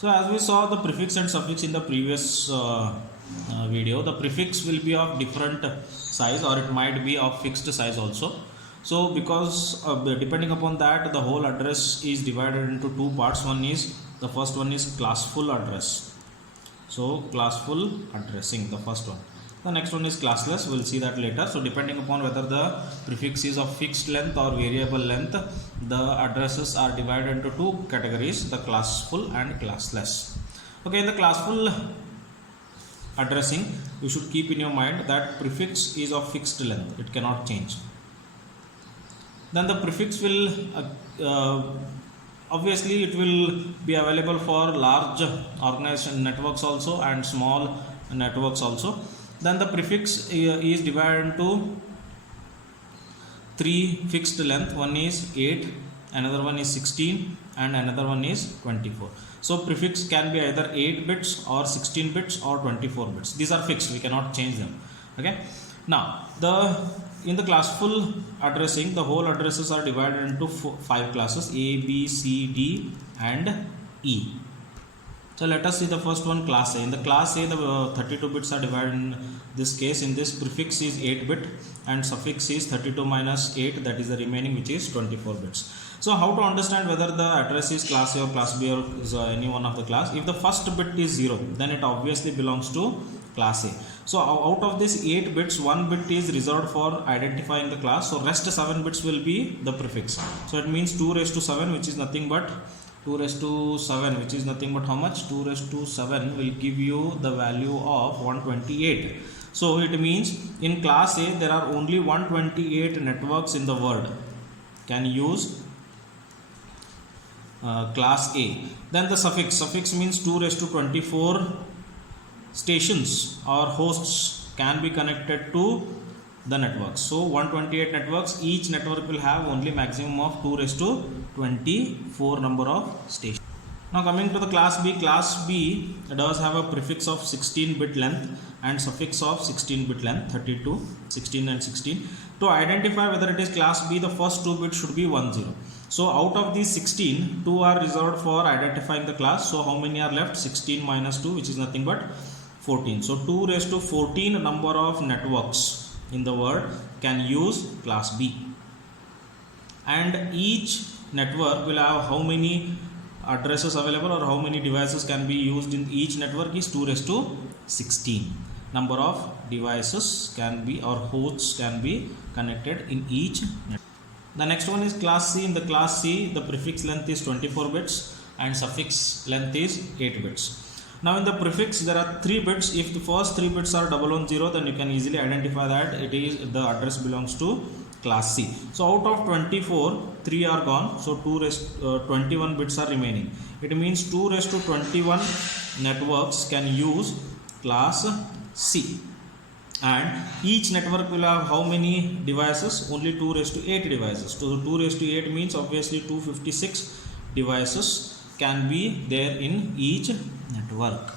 So as we saw the prefix and suffix in the previous video, the prefix will be of different size or it might be of fixed size also. So because depending upon that, the whole address is divided into two parts. The first one is classful address. So classful addressing, the first one. The next one is classless. We'll see that later. So depending upon whether the prefix is of fixed length or variable length, the addresses are divided into two categories, the classful and classless. Okay, in the classful addressing, you should keep in your mind that prefix is of fixed length. It cannot change. Then the prefix will obviously it will be available for large organization networks also and small networks also. Then the prefix is divided into three fixed length. One is 8, another one is 16 and another one is 24. So prefix can be either 8 bits or 16 bits or 24 bits. These are fixed, we cannot change them. Okay. Now in the classful addressing, the whole addresses are divided into 5 classes: A, B, C, D and E. So let us see the first one, class A. In the class A, the 32 bits are divided in this case. In this, prefix is 8 bit and suffix is 32 minus 8, that is the remaining, which is 24 bits. So how to understand whether the address is class A or class B or is any one of the class? If the first bit is 0, then it obviously belongs to class A. So out of this 8 bits, 1 bit is reserved for identifying the class. So rest 7 bits will be the prefix. So it means 2 raised to 7, which is nothing but 2 raised to 7, which is nothing but how much? 2 raised to 7 will give you the value of 128. So it means in class A there are only 128 networks in the world can use class A. Then the suffix means 2 raised to 24 stations or hosts can be connected to the networks. So 128 networks, each network will have only maximum of 2 raised to 24 number of stations. Now coming to the class B does have a prefix of 16-bit length and suffix of 16-bit length, 32, 16 and 16. To identify whether it is class B, the first 2 bits should be 10. So out of these 16, 2 are reserved for identifying the class. So how many are left? 16 minus 2, which is nothing but 14. So 2 raised to 14 number of networks in the world can use class B, and each network will have how many addresses available or how many devices can be used in each network is 2 raised to 16 number of devices can be or hosts can be connected in each network. The next one is class C. In the class C, the prefix length is 24 bits and suffix length is 8 bits. Now in the prefix there are 3 bits. If the first 3 bits are 110, then you can easily identify that it is the address belongs to class C. So out of 24, 3 are gone. So 21 bits are remaining. It means 2 raised to 21 networks can use class C. And each network will have how many devices? Only 2 raised to 8 devices. So 2 raised to 8 means obviously 256 devices can be there in each network.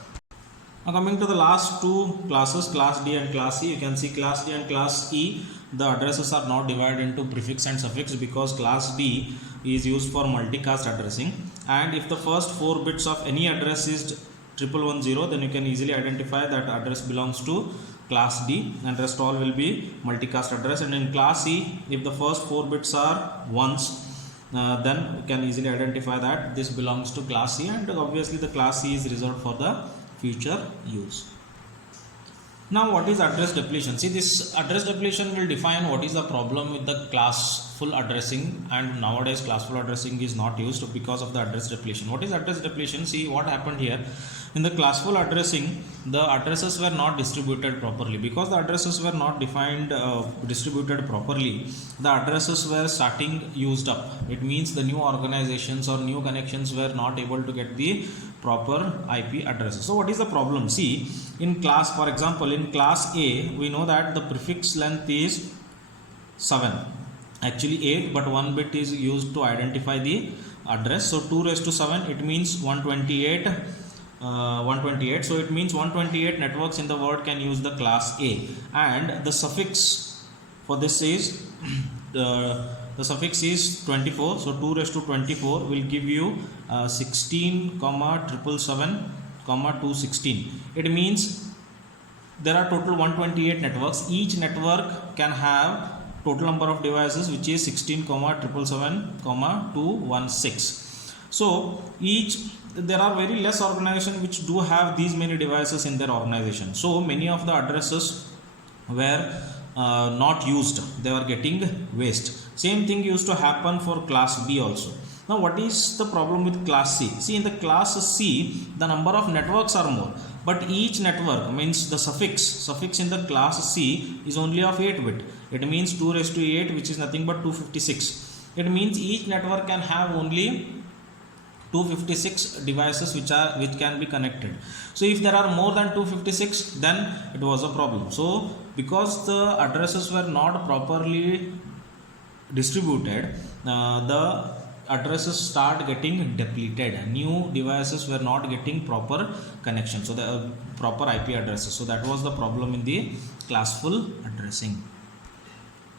Now coming to the last two classes, class D and class E, you can see class D and class E, the addresses are not divided into prefix and suffix because class D is used for multicast addressing, and if the first 4 bits of any address is 1110, then you can easily identify that address belongs to class D and rest all will be multicast address. And in class E, if the first 4 bits are ones, then you can easily identify that this belongs to class C, and obviously the class C is reserved for the future use. Now what is address depletion? See, this address depletion will define what is the problem with the classful addressing, and nowadays classful addressing is not used because of the address depletion. What is address depletion? See what happened here. In the classful addressing, the addresses were not distributed properly. Because the addresses were not defined, distributed properly, the addresses were starting used up. It means the new organizations or new connections were not able to get the proper IP addresses. So what is the problem? See, in class, for example, in class A, we know that the prefix length is 7. Actually 8, but 1 bit is used to identify the address. So 2 raised to 7, it means 128. 128, so it means 128 networks in the world can use the class A, and the suffix for this is the suffix is 24, so 2 raised to 24 will give you 16, 777, 216. It means there are total 128 networks. Each network can have total number of devices, which is 16, 777, 216. So there are very less organizations which do have these many devices in their organization. So many of the addresses were not used, they were getting waste. Same thing used to happen for class B also. Now what is the problem with class C? See, in the class C the number of networks are more, but each network means the suffix in the class C is only of 8 bit. It means 2 raised to 8, which is nothing but 256. It means each network can have only 256 devices which can be connected. So if there are more than 256, then it was a problem. So because the addresses were not properly distributed, the addresses start getting depleted. New devices were not getting proper connection, so the proper IP addresses. So that was the problem in the classful addressing.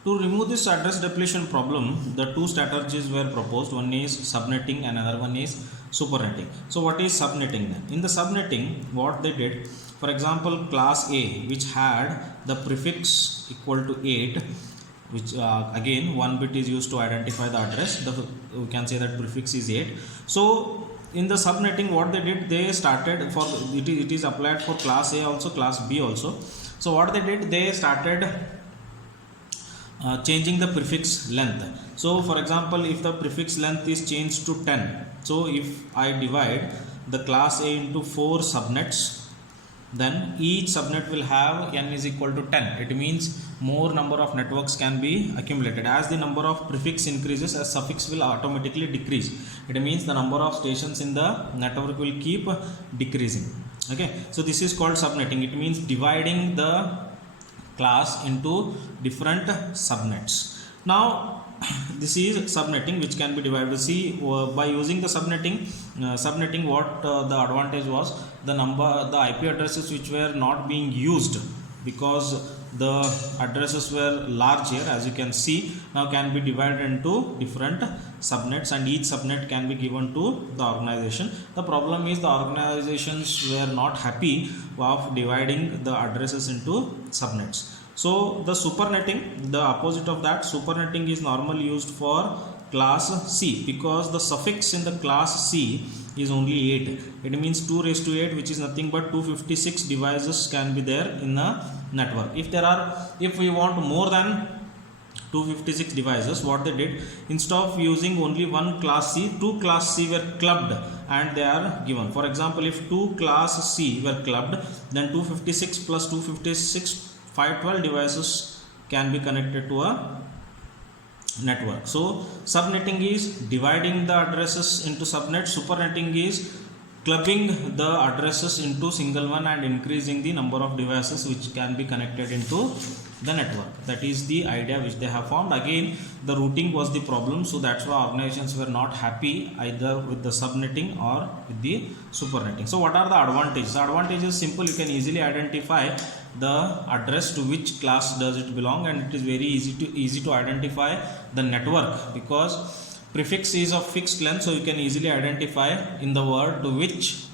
To remove this address depletion problem, the two strategies were proposed. One is subnetting and another one is supernetting. So what is subnetting then? In the subnetting, what they did, for example, class A, which had the prefix equal to 8, which again 1 bit is used to identify the address, we can say that prefix is 8. So in the subnetting, what they did, they started for it is applied for class A also, class B also. So what they did, they started changing the prefix length. So for example, if the prefix length is changed to 10, so if I divide the class A into 4 subnets, then each subnet will have n is equal to 10. It means more number of networks can be accumulated. As the number of prefix increases, a suffix will automatically decrease. It means the number of stations in the network will keep decreasing. Okay, so this is called subnetting. It means dividing the class into different subnets. Now this is subnetting, which can be divided. See, by using the subnetting, what the advantage was, the IP addresses which were not being used because the addresses were large here, as you can see, now can be divided into different subnets, and each subnet can be given to the organization. The problem is the organizations were not happy of dividing the addresses into subnets. So the supernetting, the opposite of that, supernetting is normally used for class C, because the suffix in the class C is only 8. It means 2 raised to 8, which is nothing but 256 devices can be there in a network. If we want more than 256 devices, what they did, instead of using only one class C, 2 class C were clubbed and they are given. For example, if 2 class C were clubbed, then 256 plus 256, 512 devices can be connected to a network. So subnetting is dividing the addresses into subnets. Supernetting is clubbing the addresses into single one and increasing the number of devices which can be connected into the network. That is the idea which they have found. Again, the routing was the problem, so that's why organizations were not happy either with the subnetting or with the supernetting. So what are the advantages? The advantage is simple. You can easily identify the address to which class does it belong, and it is very easy to identify the network, because prefix is of fixed length, so you can easily identify in the word to which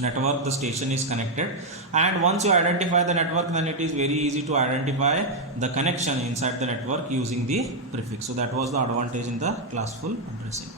network the station is connected. And once you identify the network, then it is very easy to identify the connection inside the network using the prefix. So that was the advantage in the classful addressing.